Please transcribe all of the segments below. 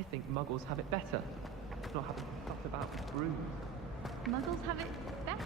I think Muggles have it better. Not having to fuss about brooms. Muggles have it better.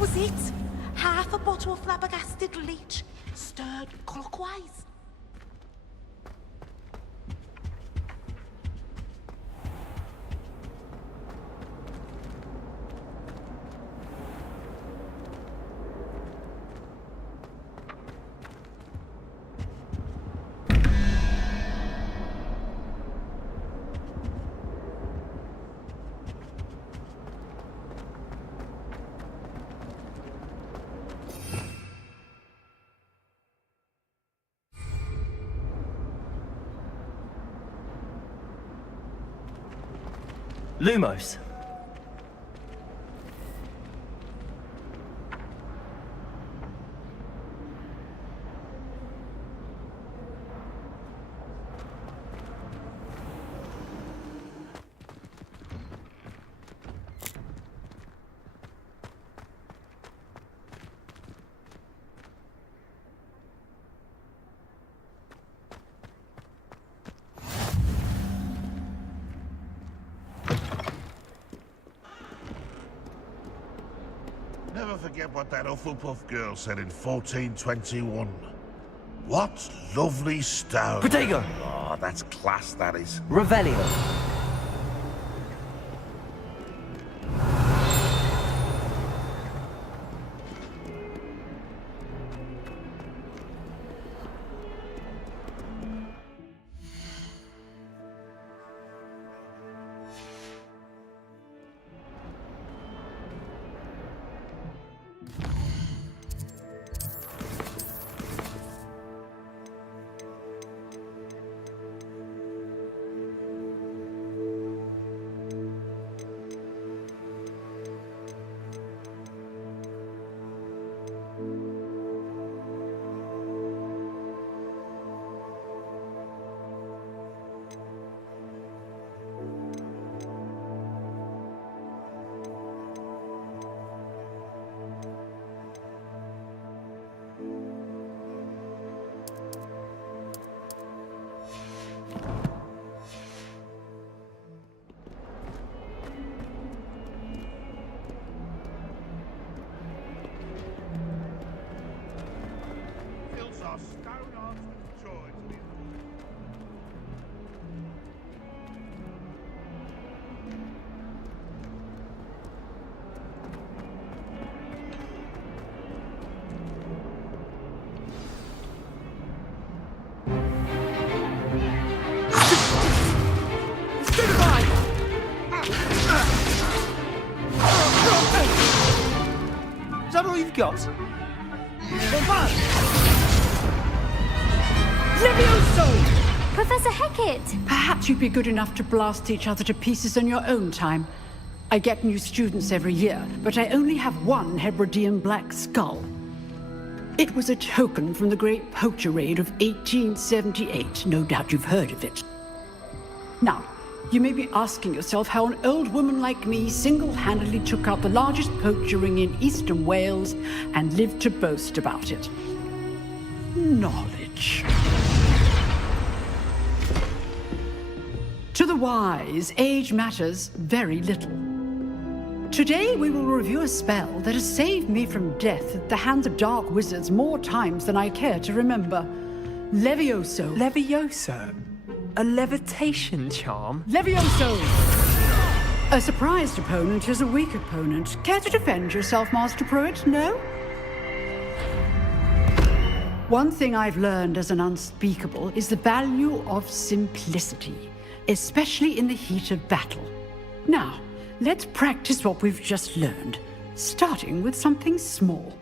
Was it? Half a bottle of flabbergasted leech, stirred clockwise. Lumos. Never forget what that Hufflepuff girl said in 1421. What lovely stone. Protego. Oh, that's class, that is. Revelio. Fills our stone hearts with joy to be Is that all you've got? Levioso! Professor Hecat! Perhaps you'd be good enough to blast each other to pieces in your own time. I get new students every year, but I only have one Hebridean black skull. It was a token from the Great Poacher Raid of 1878. No doubt you've heard of it. Now, you may be asking yourself how an old woman like me single-handedly took out the largest poacher ring in eastern Wales and lived to boast about it. Knowledge. To the wise, age matters very little. Today we will review a spell that has saved me from death at the hands of dark wizards more times than I care to remember. Levioso. Levioso? A levitation charm? Levioso! A surprised opponent is a weak opponent. Care to defend yourself, Master Pruitt? No? One thing I've learned as an unspeakable is the value of simplicity, especially in the heat of battle. Now, let's practice what we've just learned, starting with something small.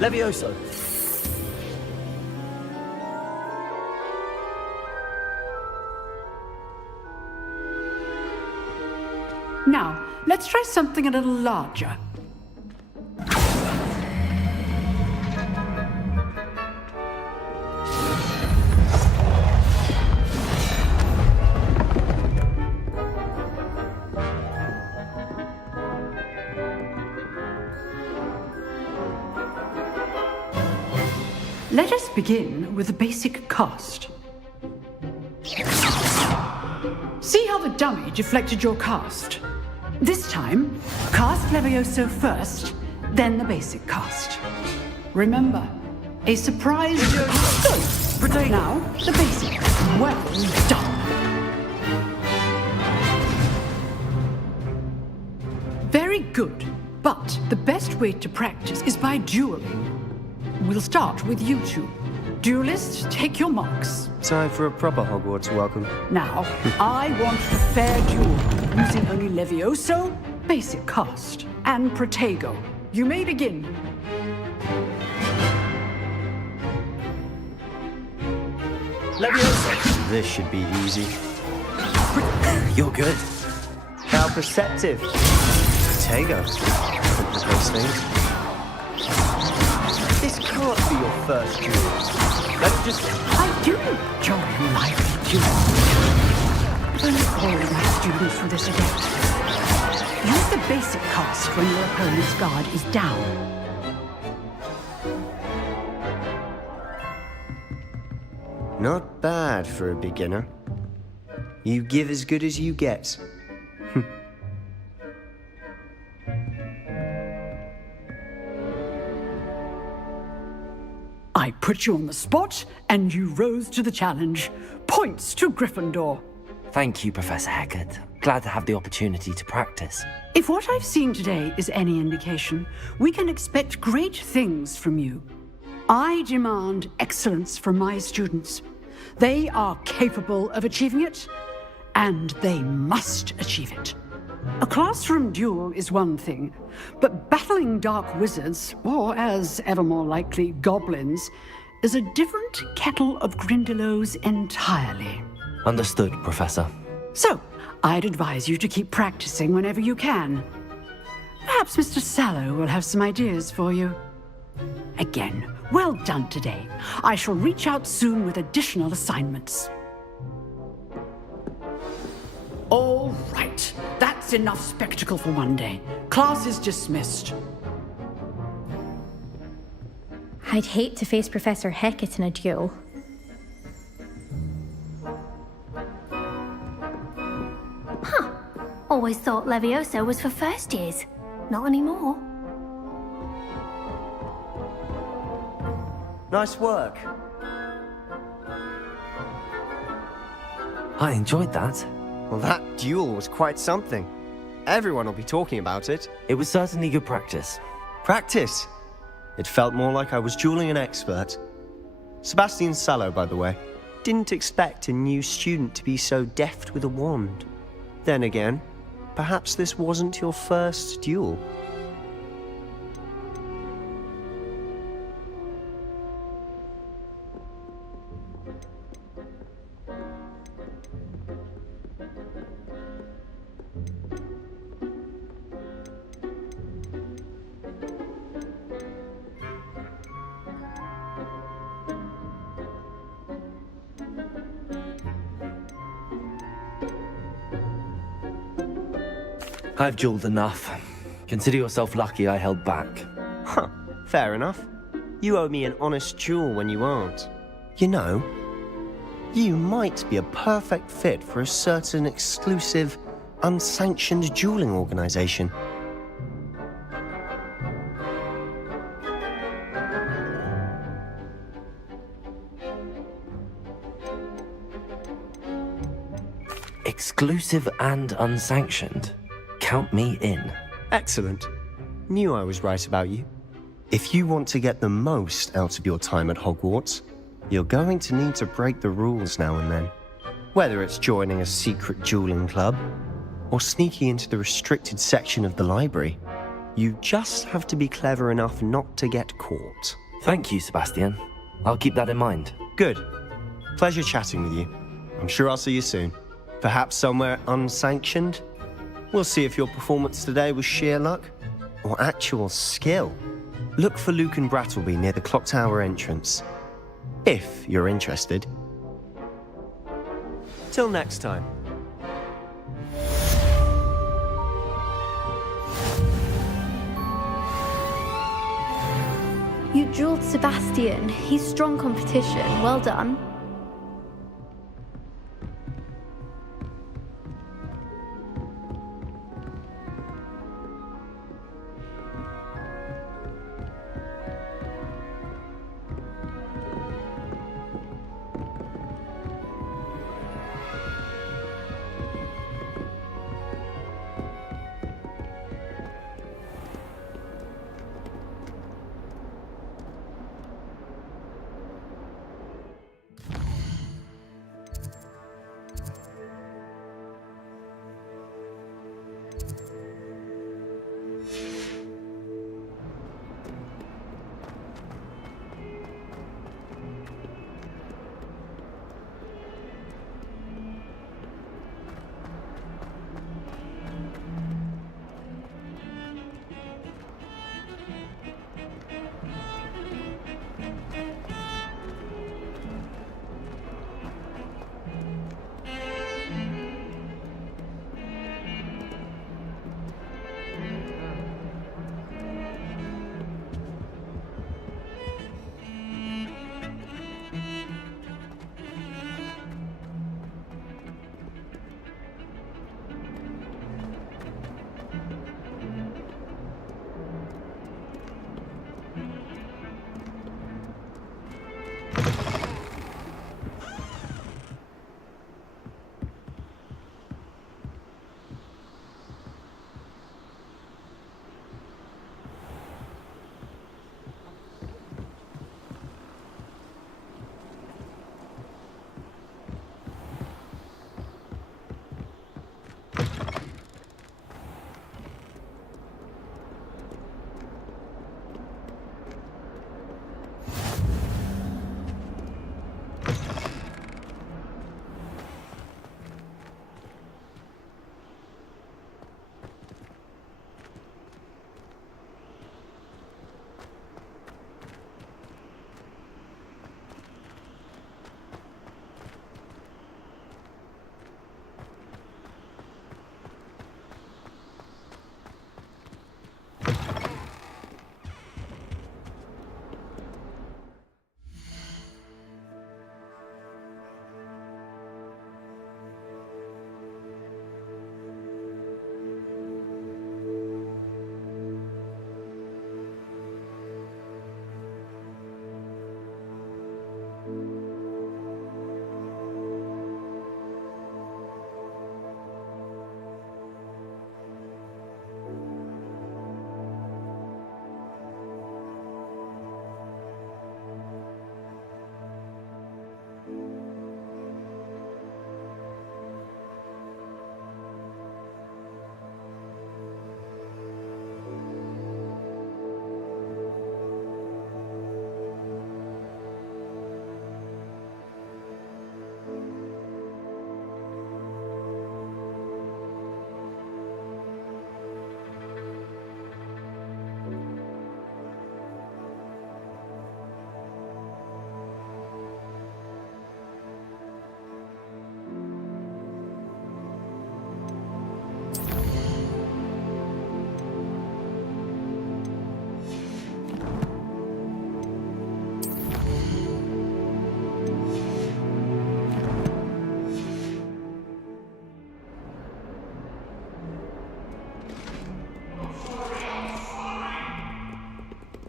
Levioso. Now, let's try something a little larger. Let us begin with the basic cast. See how the dummy deflected your cast? This time, cast Levioso first, then the basic cast. Remember, a surprise... Good. Now, the basic. Well done. Very good, but the best way to practice is by dueling. We'll start with you two. Duelists, take your marks. Time for a proper Hogwarts welcome. Now, I want a fair duel, using only Levioso, basic cast, and Protego. You may begin. Levioso! This should be easy. You're good. How perceptive. Protego. Those things. This can't be your first duel. Let's just... I do enjoy lively duels. Don't all my students for this again. Use the basic cast when your opponent's guard is down. Not bad for a beginner. You give as good as you get. I put you on the spot, and you rose to the challenge. Points to Gryffindor. Thank you, Professor Hecat. Glad to have the opportunity to practice. If what I've seen today is any indication, we can expect great things from you. I demand excellence from my students. They are capable of achieving it, and they must achieve it. A classroom duel is one thing, but battling dark wizards, or as ever more likely, goblins, is a different kettle of Grindylows entirely. Understood, Professor. So, I'd advise you to keep practicing whenever you can. Perhaps Mr. Sallow will have some ideas for you. Again, well done today. I shall reach out soon with additional assignments. All right, that's enough spectacle for one day. Class is dismissed. I'd hate to face Professor Hecat in a duel. Huh. Always thought Levioso was for first years. Not anymore. Nice work. I enjoyed that. Well, that duel was quite something. Everyone will be talking about it. It was certainly good practice. Practice? It felt more like I was dueling an expert. Sebastian Sallow, by the way. Didn't expect a new student to be so deft with a wand. Then again, perhaps this wasn't your first duel. I've dueled enough. Consider yourself lucky I held back. Huh, fair enough. You owe me an honest duel when you aren't. You know, you might be a perfect fit for a certain exclusive unsanctioned dueling organization. Exclusive and unsanctioned. Count me in. Excellent. Knew I was right about you. If you want to get the most out of your time at Hogwarts, you're going to need to break the rules now and then. Whether it's joining a secret dueling club, or sneaking into the restricted section of the library, you just have to be clever enough not to get caught. Thank you, Sebastian. I'll keep that in mind. Good. Pleasure chatting with you. I'm sure I'll see you soon. Perhaps somewhere unsanctioned? We'll see if your performance today was sheer luck or actual skill. Look for Luke and Brattleby near the clock tower entrance, if you're interested. Till next time. You dueled Sebastian. He's strong competition. Well done.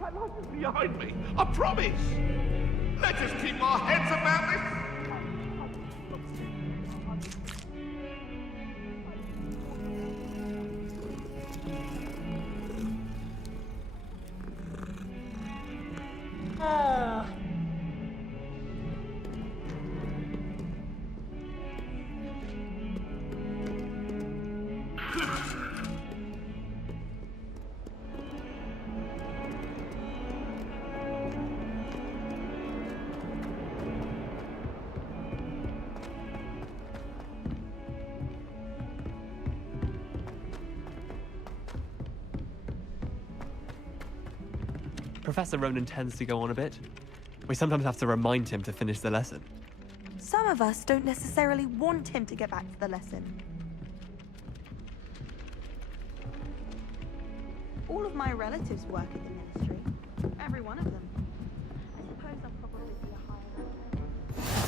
My life is behind me. I promise. Let us keep our heads about this. Professor Ronan tends to go on a bit. We sometimes have to remind him to finish the lesson. Some of us don't necessarily want him to get back to the lesson. All of my relatives work in the ministry. Every one of them. I suppose I'll probably be a higher...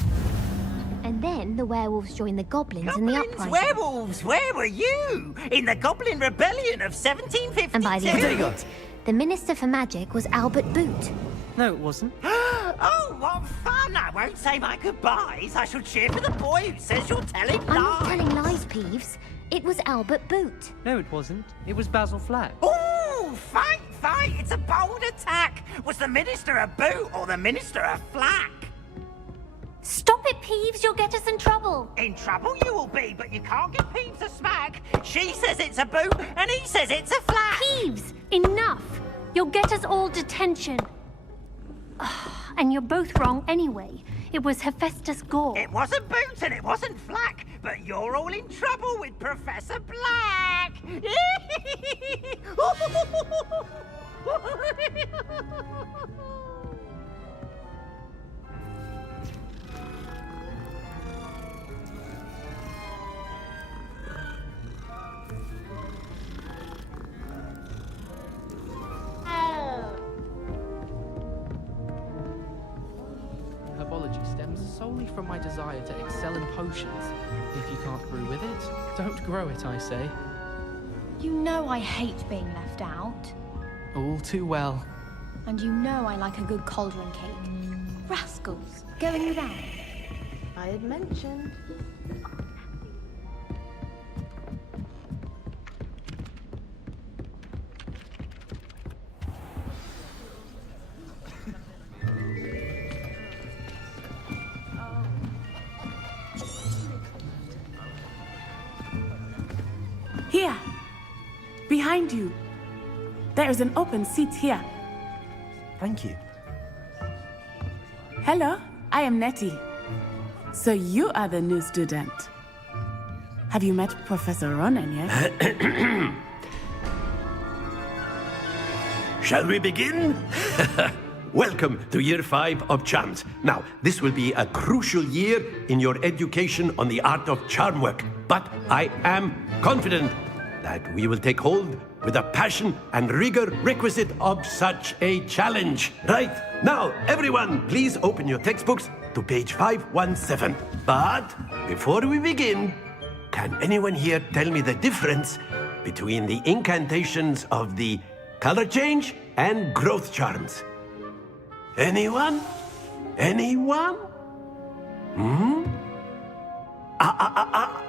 And then the werewolves joined the goblins in the uprising. Werewolves! Where were you? In the Goblin Rebellion of 1752? And by the end of it, the Minister for Magic was Albert Boot. No, it wasn't. Oh, what fun! I won't say my goodbyes. I shall cheer for the boy who says you're telling lies. I'm not telling lies, Peeves. It was Albert Boot. No, it wasn't. It was Basil Flack. Ooh, fight, fight! It's a bold attack. Was the Minister a boot or the Minister a flack? Stop it, Peeves. You'll get us in trouble. In trouble you will be, but you can't give Peeves a smack. She says it's a boot, and he says it's a flack. Peeves, enough. You'll get us all detention. And you're both wrong anyway. It was Hephaestus Gore. It wasn't Boots and it wasn't Flack, but you're all in trouble with Professor Black. Herbology stems solely from my desire to excel in potions. If you can't brew with it, don't grow it, I say. You know I hate being left out. All too well. And you know I like a good cauldron cake. Rascals, going without. I had mentioned. Here, behind you. There is an open seat here. Thank you. Hello, I am Nettie. So you are the new student. Have you met Professor Ronan yet? Shall we begin? Welcome to Year 5 of Charms. Now, this will be a crucial year in your education on the art of charm work. But I am confident that we will take hold with the passion and rigor requisite of such a challenge. Right, now, everyone, please open your textbooks to page 517. But before we begin, can anyone here tell me the difference between the incantations of the color change and growth charms? Anyone? Anyone?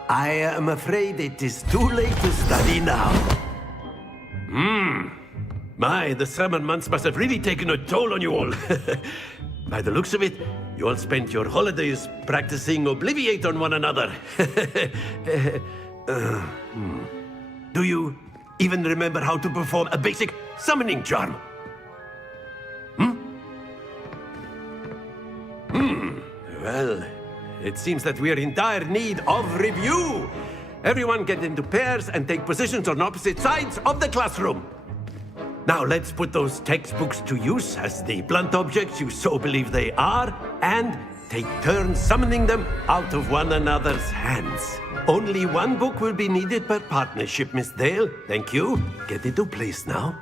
I am afraid it is too late to study now. My, the summer months must have really taken a toll on you all. By the looks of it, you all spent your holidays practicing Obliviate on one another. Do you even remember how to perform a basic summoning charm? Well, it seems that we are in dire need of review. Everyone get into pairs and take positions on opposite sides of the classroom. Now let's put those textbooks to use as the blunt objects you so believe they are, and take turns summoning them out of one another's hands. Only one book will be needed per partnership, Miss Dale. Thank you. Get into place now.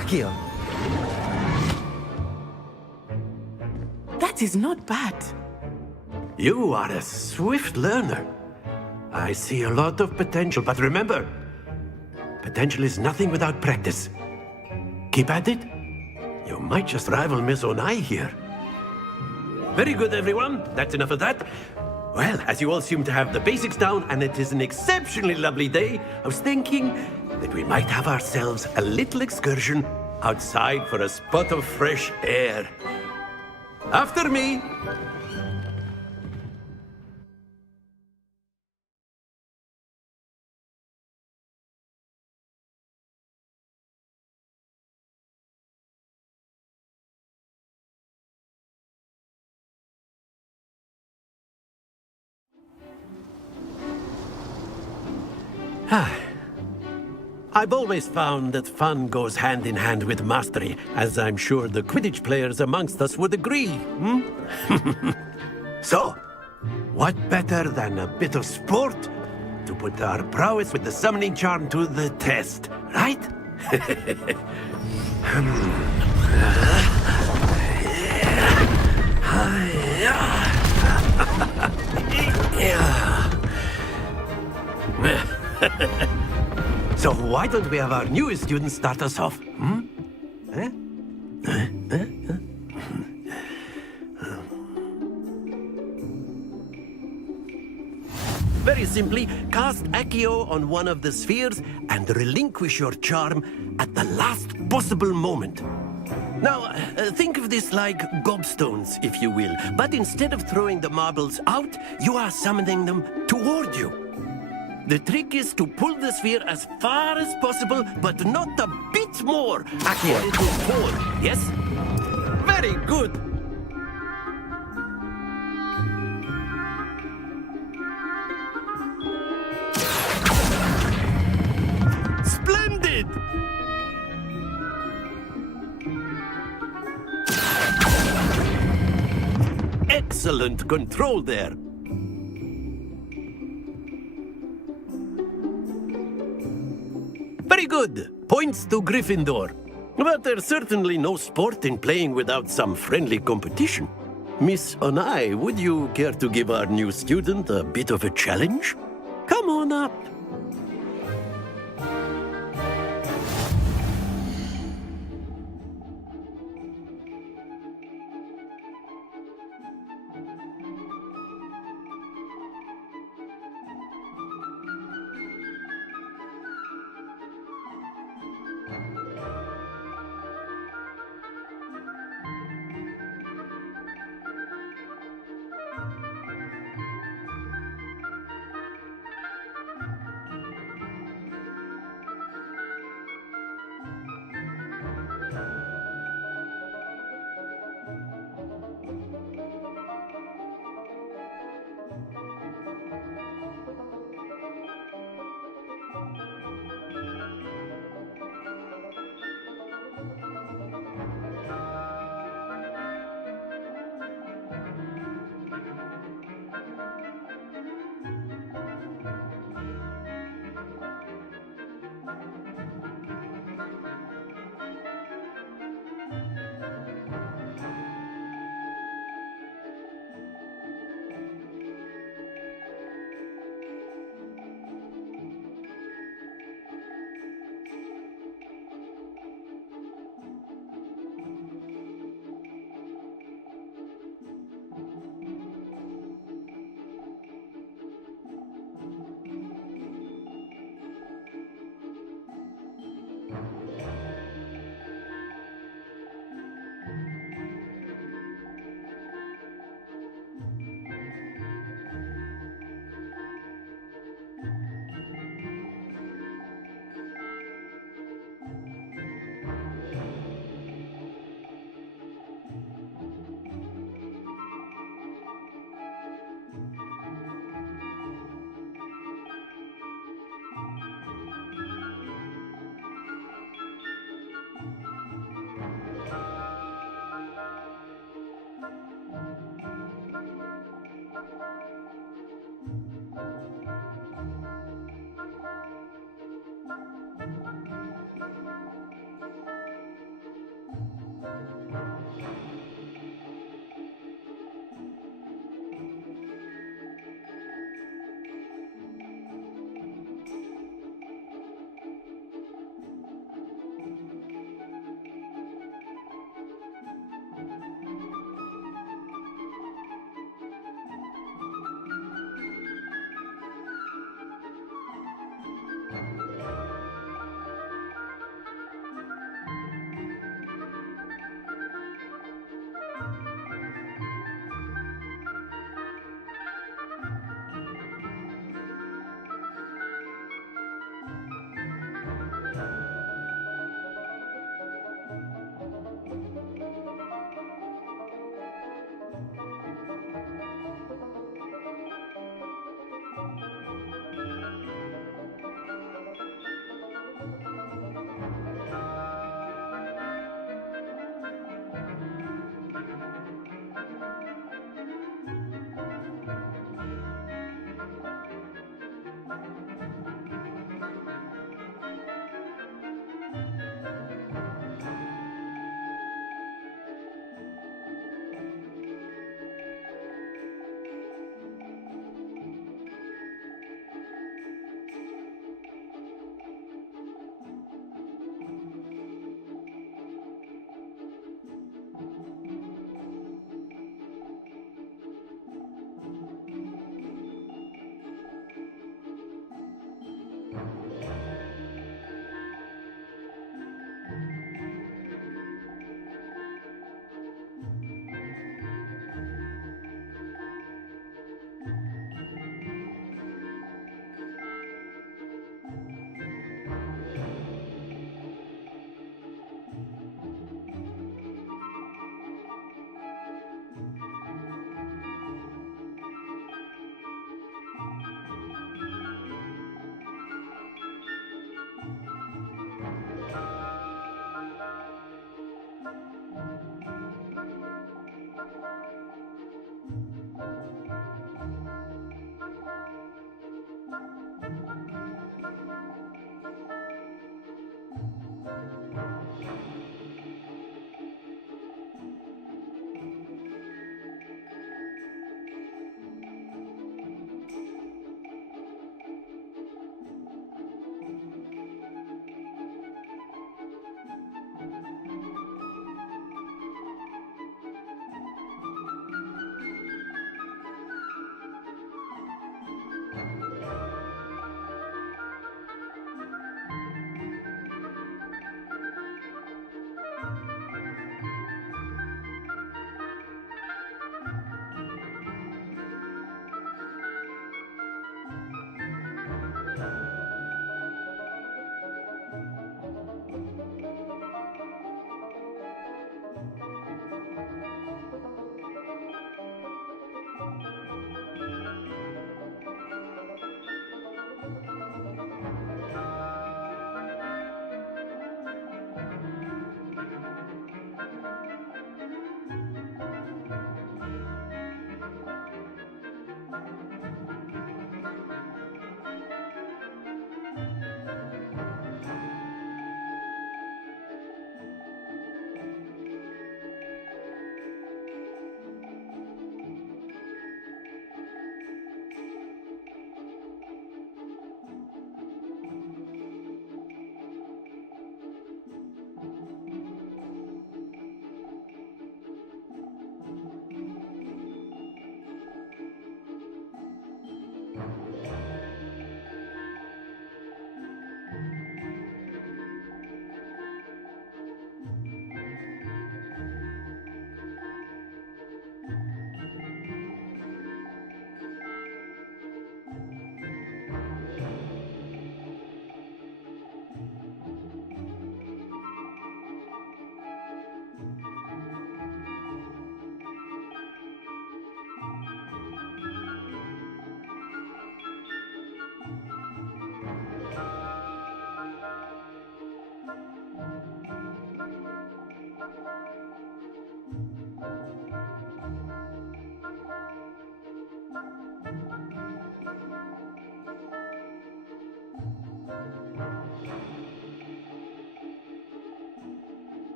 Accio! That is not bad. You are a swift learner. I see a lot of potential, but remember, potential is nothing without practice. Keep at it. You might just rival Miss Onai here. Very good, everyone. That's enough of that. Well, as you all seem to have the basics down, and it is an exceptionally lovely day, I was thinking that we might have ourselves a little excursion outside for a spot of fresh air. After me. I've always found that fun goes hand in hand with mastery, as I'm sure the Quidditch players amongst us would agree, So, what better than a bit of sport to put our prowess with the summoning charm to the test, right? So why don't we have our newest student start us off? Very simply, cast Accio on one of the spheres and relinquish your charm at the last possible moment. Now, think of this like gobstones, if you will, but instead of throwing the marbles out, you are summoning them toward you. The trick is to pull the sphere as far as possible, but not a bit more. Accio, it will fall, yes? Very good. Splendid! Excellent control there. Very good. Points to Gryffindor. But there's certainly no sport in playing without some friendly competition. Miss Onai, would you care to give our new student a bit of a challenge? Come on up.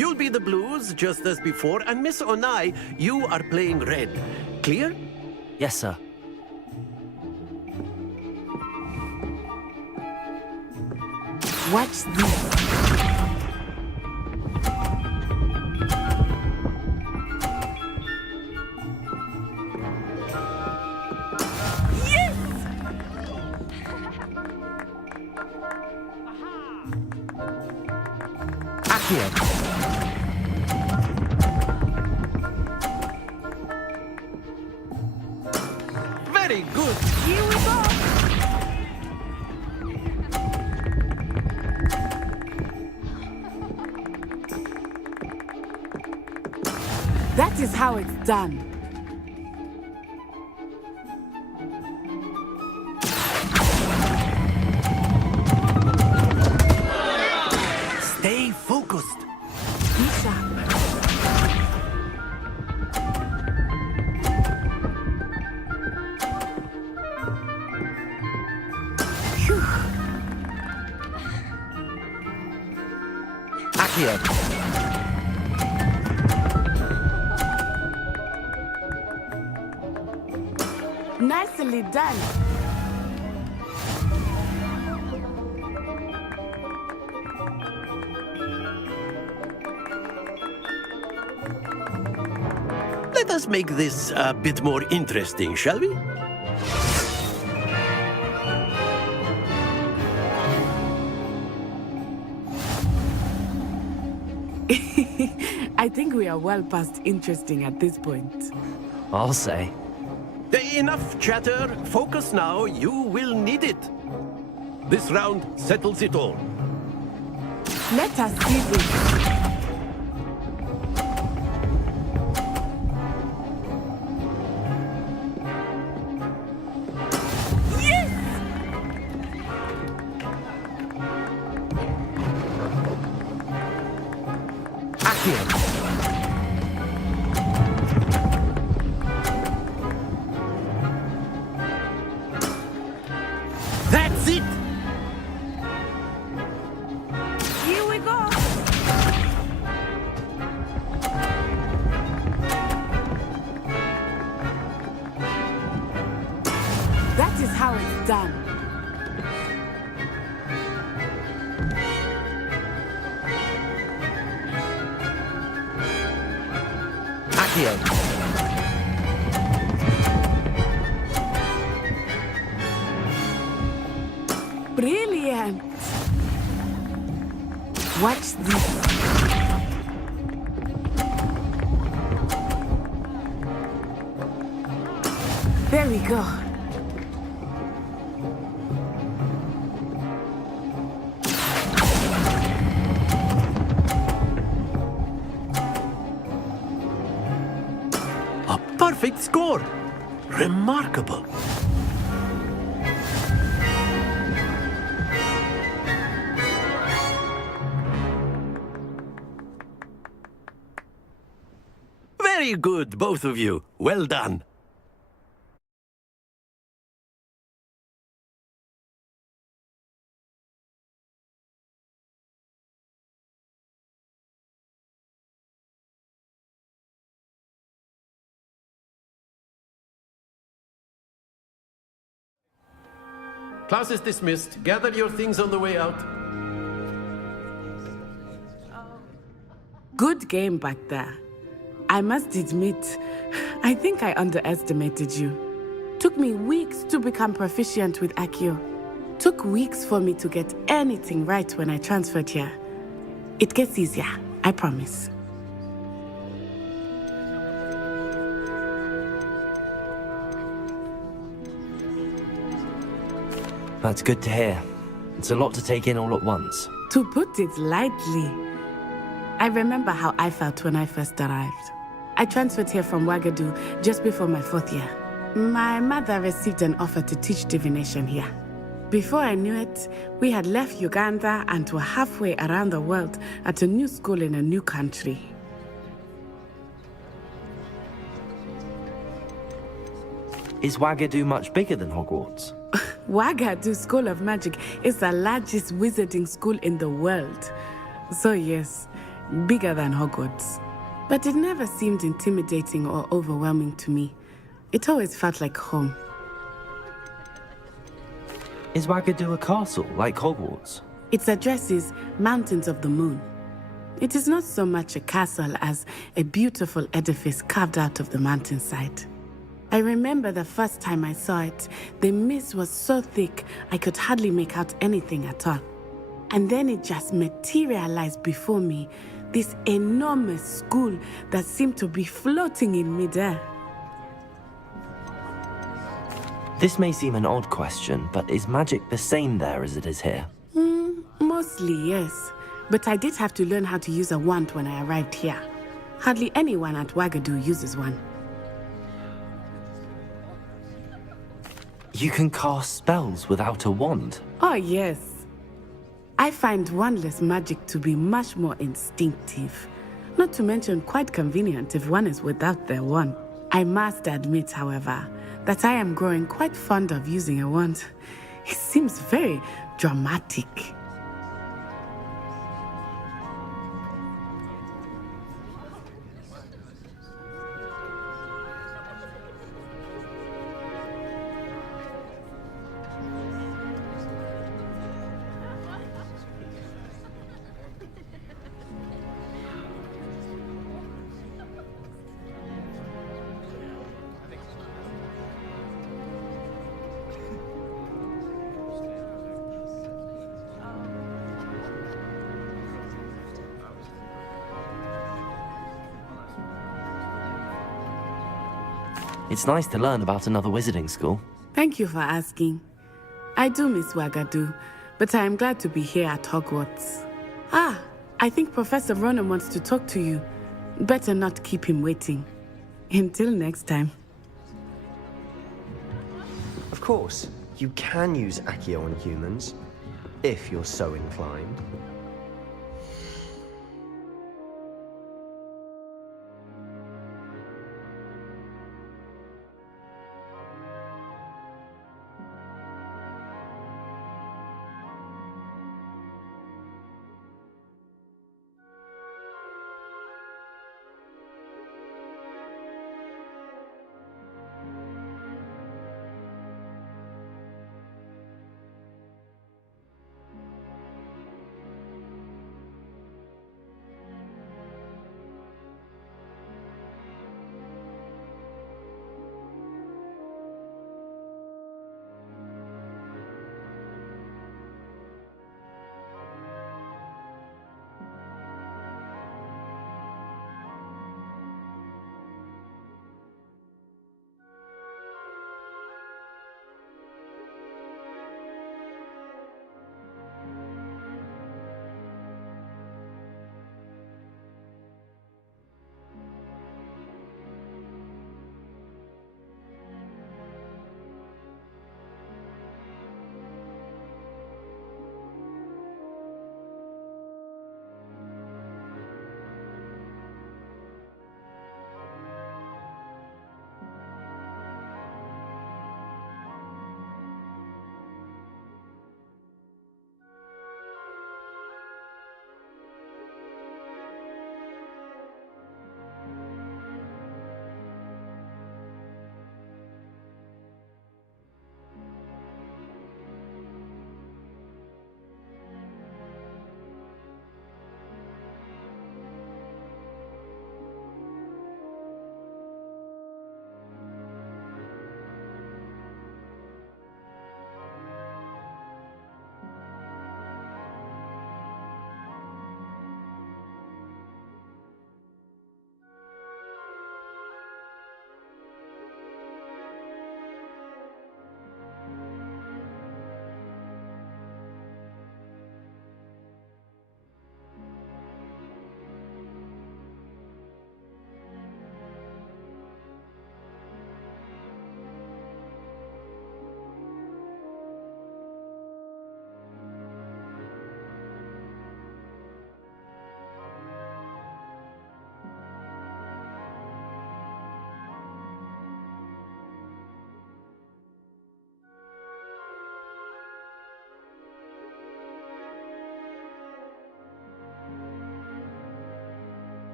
you'll be the blues, just as before, and Miss Onai, you are playing red. Clear? Yes, sir. Watch this. Very good. Here we go. That is how it's done. Stay focused. Be sharp. Accio. Nicely done. Let us make this a bit more interesting, shall we? I think we are well past interesting at this point. I'll say. Enough chatter. Focus now. You will need it. This round settles it all. Let us see this. That's it! Here we go! That is how it's done. Accio. Brilliant! Watch this. There we go. A perfect score! Remarkable! Very good, both of you. Well done. Class is dismissed. Gather your things on the way out. Good game back there. I must admit, I think I underestimated you. Took me weeks to become proficient with Accio. Took weeks for me to get anything right when I transferred here. It gets easier, I promise. That's good to hear. It's a lot to take in all at once. To put it lightly, I remember how I felt when I first arrived. I transferred here from Ouagadougou just before my 4th year. My mother received an offer to teach divination here. Before I knew it, we had left Uganda and were halfway around the world at a new school in a new country. Is Ouagadougou much bigger than Hogwarts? Ouagadougou School of Magic is the largest wizarding school in the world. So yes, bigger than Hogwarts. But it never seemed intimidating or overwhelming to me. It always felt like home. Is Wagadu a castle, like Hogwarts? Its address is Mountains of the Moon. It is not so much a castle as a beautiful edifice carved out of the mountainside. I remember the first time I saw it, the mist was so thick I could hardly make out anything at all. And then it just materialized before me, this enormous school that seemed to be floating in midair. This may seem an odd question, but is magic the same there as it is here? Mostly, yes. But I did have to learn how to use a wand when I arrived here. Hardly anyone at Wagadu uses one. You can cast spells without a wand? Oh, yes. I find wandless magic to be much more instinctive. Not to mention quite convenient if one is without their wand. I must admit, however, that I am growing quite fond of using a wand. It seems very dramatic. It's nice to learn about another wizarding school. Thank you for asking. I do miss Wagadu, but I am glad to be here at Hogwarts. Ah, I think Professor Ronan wants to talk to you. Better not keep him waiting. Until next time. Of course, you can use Accio on humans, if you're so inclined.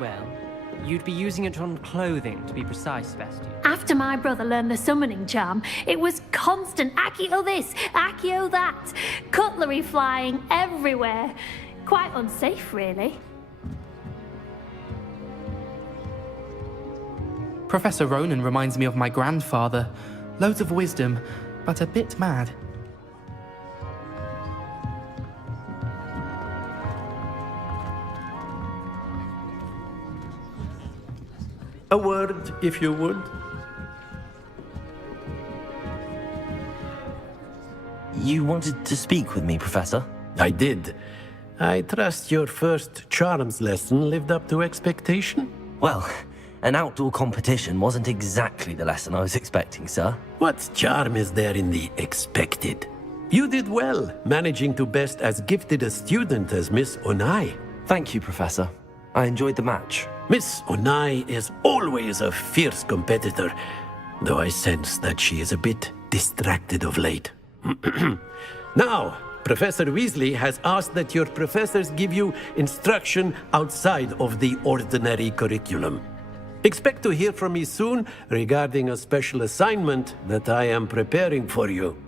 Well, you'd be using it on clothing, to be precise, Sebastian. After my brother learned the summoning charm, it was constant Accio this, Accio that, cutlery flying everywhere. Quite unsafe, really. Professor Ronan reminds me of my grandfather. Loads of wisdom, but a bit mad. A word, if you would. You wanted to speak with me, Professor? I did. I trust your first charms lesson lived up to expectation? Well, an outdoor competition wasn't exactly the lesson I was expecting, sir. What charm is there in the expected? You did well, managing to best as gifted a student as Miss Onai. Thank you, Professor. I enjoyed the match. Miss Onai is always a fierce competitor, though I sense that she is a bit distracted of late. Now, Professor Weasley has asked that your professors give you instruction outside of the ordinary curriculum. Expect to hear from me soon regarding a special assignment that I am preparing for you.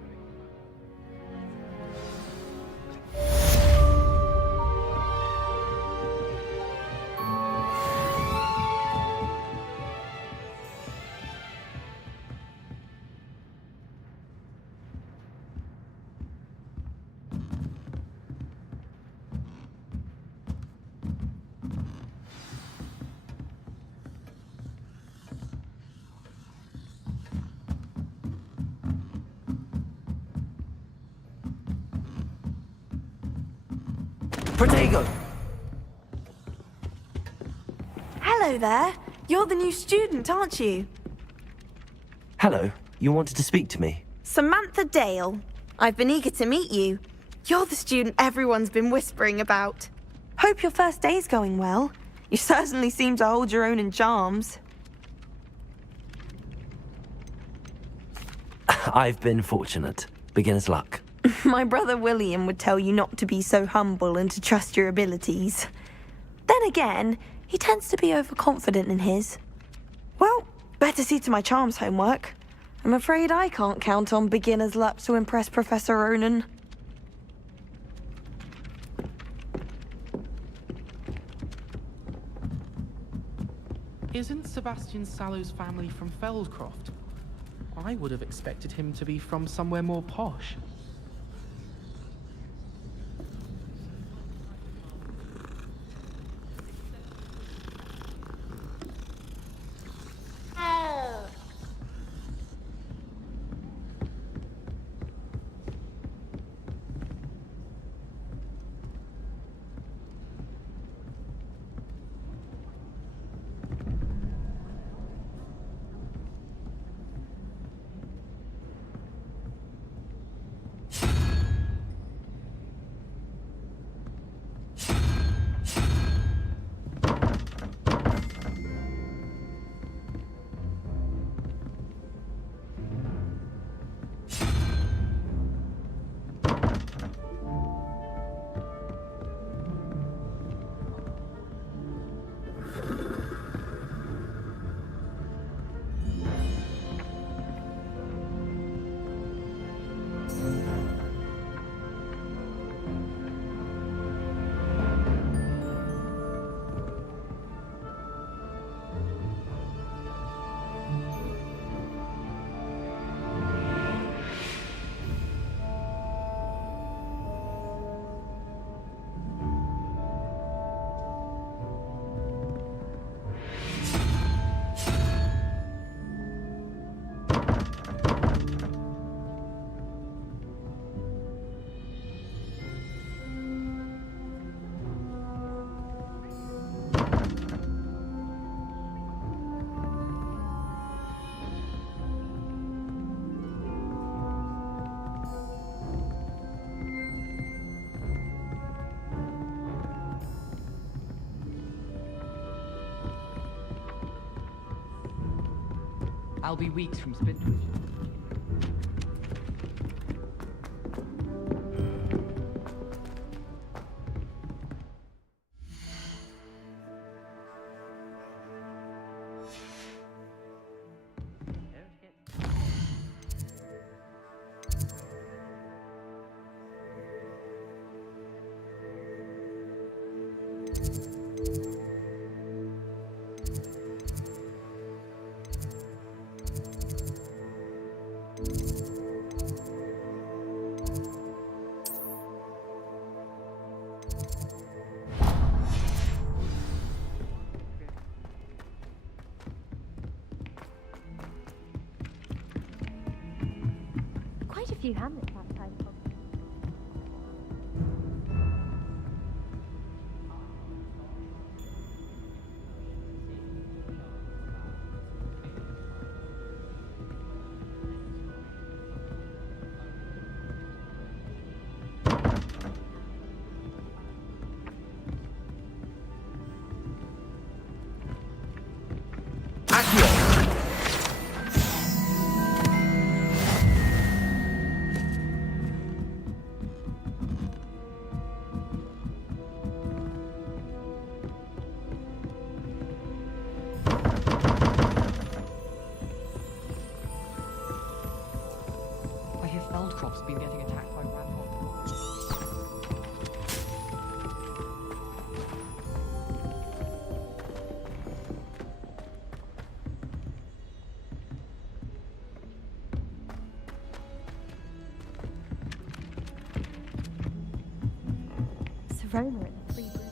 Protego! Hello there. You're the new student, aren't you? Hello, you wanted to speak to me? Samantha Dale. I've been eager to meet you. You're the student everyone's been whispering about. Hope your first day's going well. You certainly seem to hold your own in charms. I've been fortunate. Beginner's luck. My brother William would tell you not to be so humble and to trust your abilities. Then again, he tends to be overconfident in his. Well, better see to my charms homework. I'm afraid I can't count on beginner's luck to impress Professor Ronan. Isn't Sebastian Sallow's family from Feldcroft? I would have expected him to be from somewhere more posh. I'll be weeks from Spintwitch. few hamlets outside of Hogwart. I hear Feldcrop's been getting attacked by Radmon. Serona in the free room.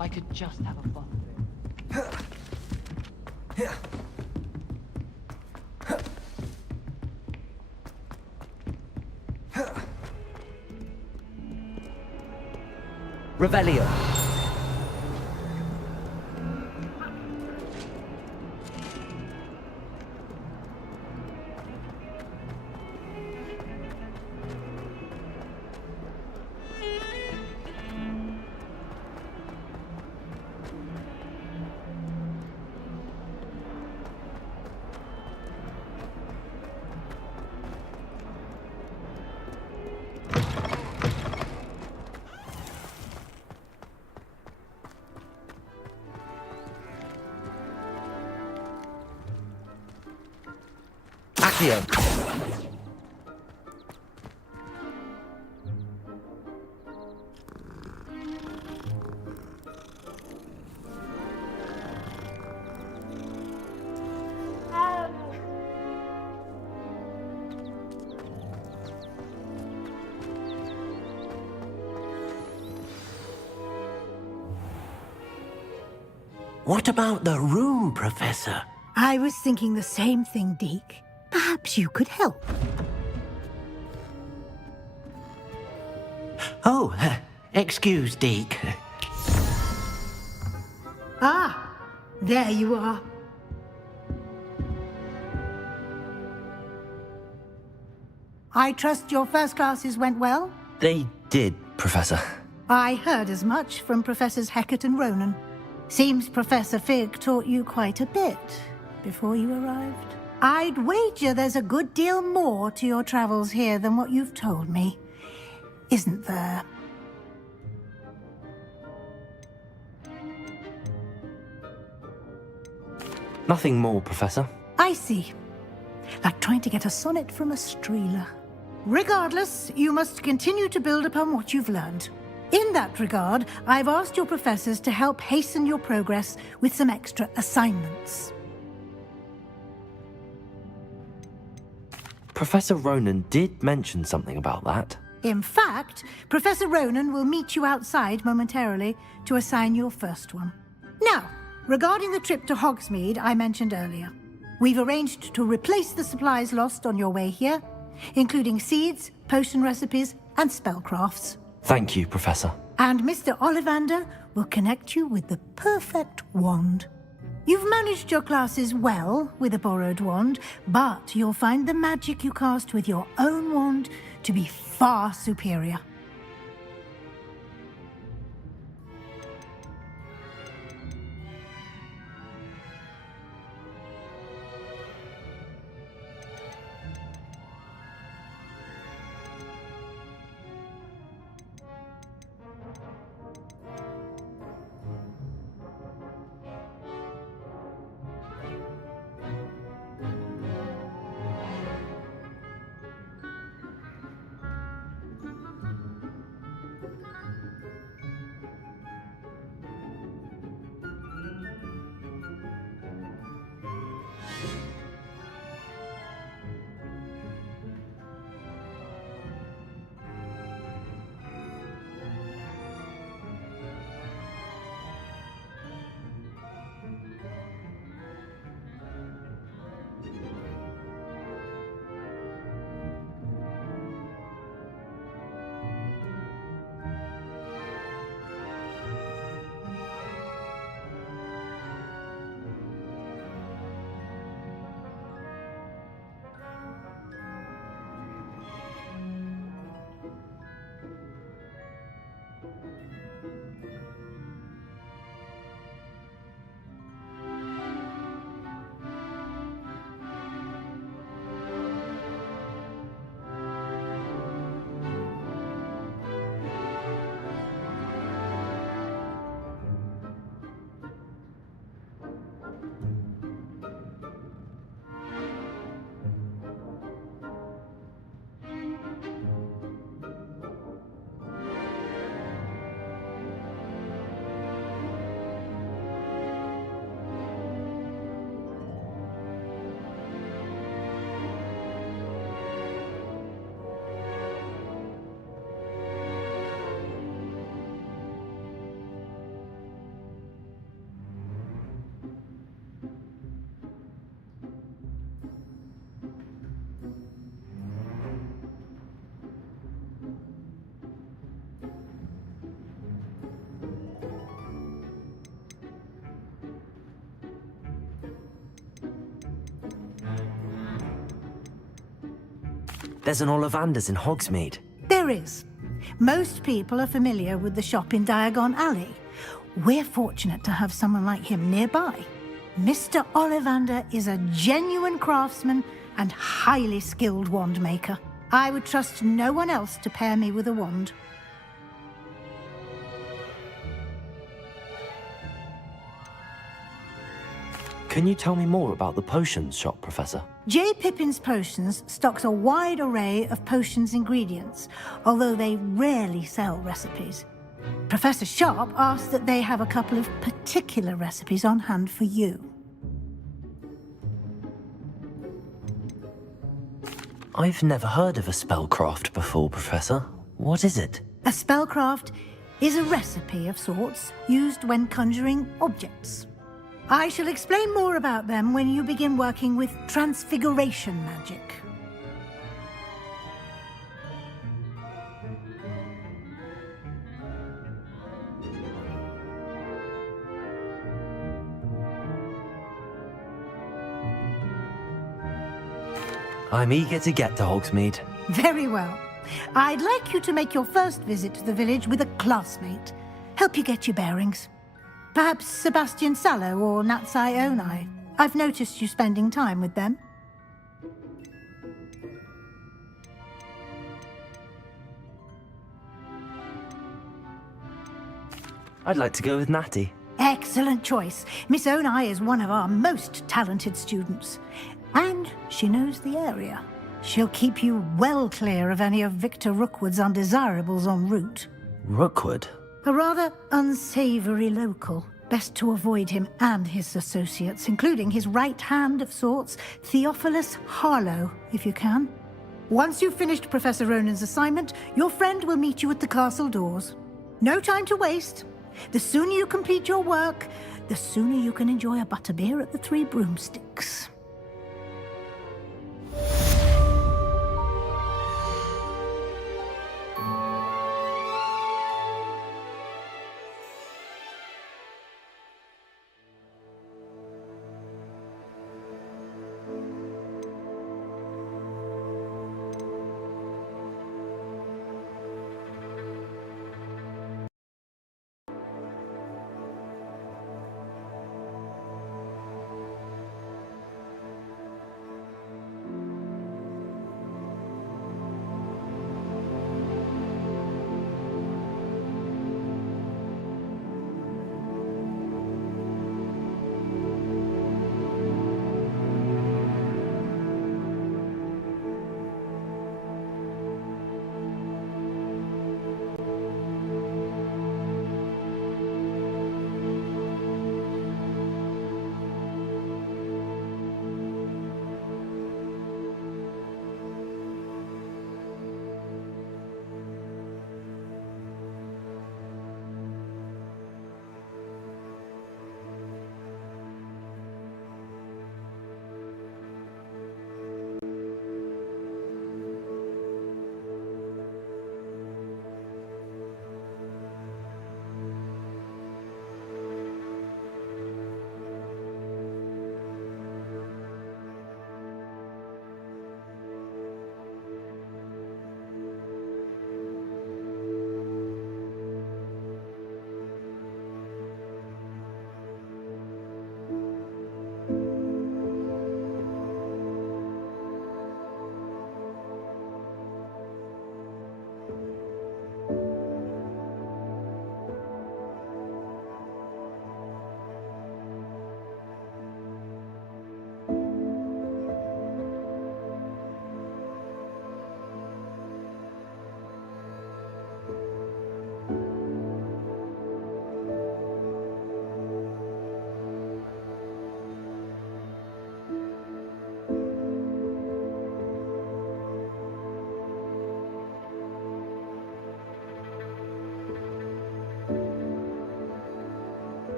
I could just have a fun. Revelio. Accio. What about the room, Professor? I was thinking the same thing, Deke. Perhaps you could help. Oh, excuse, Deke. Ah, there you are. I trust your first classes went well? They did, Professor. I heard as much from Professors Hecat and Ronan. Seems Professor Fig taught you quite a bit before you arrived. I'd wager there's a good deal more to your travels here than what you've told me. Isn't there? Nothing more, Professor. I see. Like trying to get a sonnet from a streeler. Regardless, you must continue to build upon what you've learned. In that regard, I've asked your professors to help hasten your progress with some extra assignments. Professor Ronan did mention something about that. In fact, Professor Ronan will meet you outside momentarily to assign your first one. Now, regarding the trip to Hogsmeade I mentioned earlier, we've arranged to replace the supplies lost on your way here, including seeds, potion recipes, and spellcrafts. Thank you, Professor. And Mr. Ollivander will connect you with the perfect wand. You've managed your classes well with a borrowed wand, but you'll find the magic you cast with your own wand to be far superior. There's an Ollivander's in Hogsmeade. There is. Most people are familiar with the shop in Diagon Alley. We're fortunate to have someone like him nearby. Mr. Ollivander is a genuine craftsman and highly skilled wand maker. I would trust no one else to pair me with a wand. Can you tell me more about the potions shop, Professor? J. Pippin's Potions stocks a wide array of potions ingredients, although they rarely sell recipes. Professor Sharp asked that they have a couple of particular recipes on hand for you. I've never heard of a spellcraft before, Professor. What is it? A spellcraft is a recipe of sorts used when conjuring objects. I shall explain more about them when you begin working with transfiguration magic. I'm eager to get to Hogsmeade. Very well. I'd like you to make your first visit to the village with a classmate. Help you get your bearings. Perhaps Sebastian Sallow or Natsai Onai. I've noticed you spending time with them. I'd like to go with Natty. Excellent choice. Miss Onai is one of our most talented students. And she knows the area. She'll keep you well clear of any of Victor Rookwood's undesirables en route. Rookwood? A rather unsavory local. Best to avoid him and his associates, including his right hand of sorts, Theophilus Harlow, if you can. Once you've finished Professor Ronan's assignment, your friend will meet you at the castle doors. No time to waste. The sooner you complete your work, the sooner you can enjoy a butterbeer at the Three Broomsticks.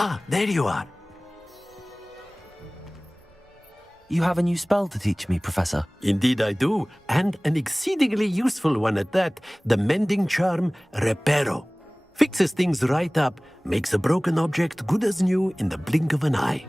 Ah, there you are. You have a new spell to teach me, Professor. Indeed I do, and an exceedingly useful one at that. The mending charm, Reparo. Fixes things right up, makes a broken object good as new in the blink of an eye.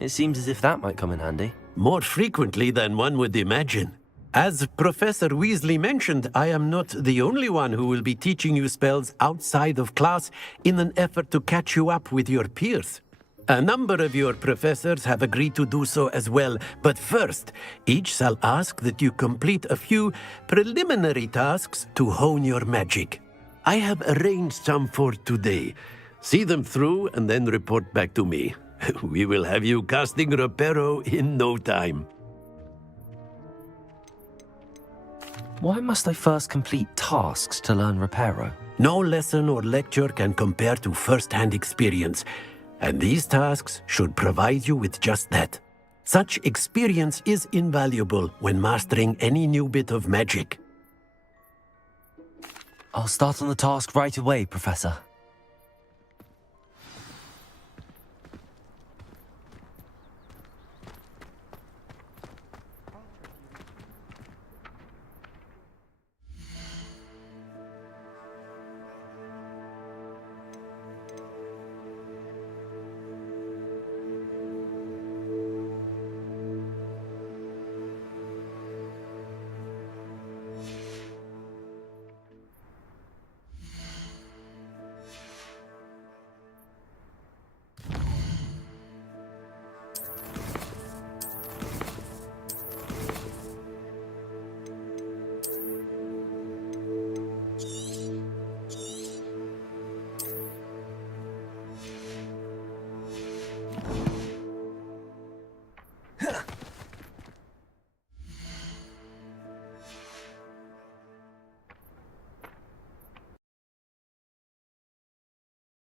It seems as if that might come in handy. More frequently than one would imagine. As Professor Weasley mentioned, I am not the only one who will be teaching you spells outside of class in an effort to catch you up with your peers. A number of your professors have agreed to do so as well, but first, each shall ask that you complete a few preliminary tasks to hone your magic. I have arranged some for today. See them through and then report back to me. We will have you casting Reparo in no time. Why must I first complete tasks to learn Reparo? No lesson or lecture can compare to first-hand experience, and these tasks should provide you with just that. Such experience is invaluable when mastering any new bit of magic. I'll start on the task right away, Professor.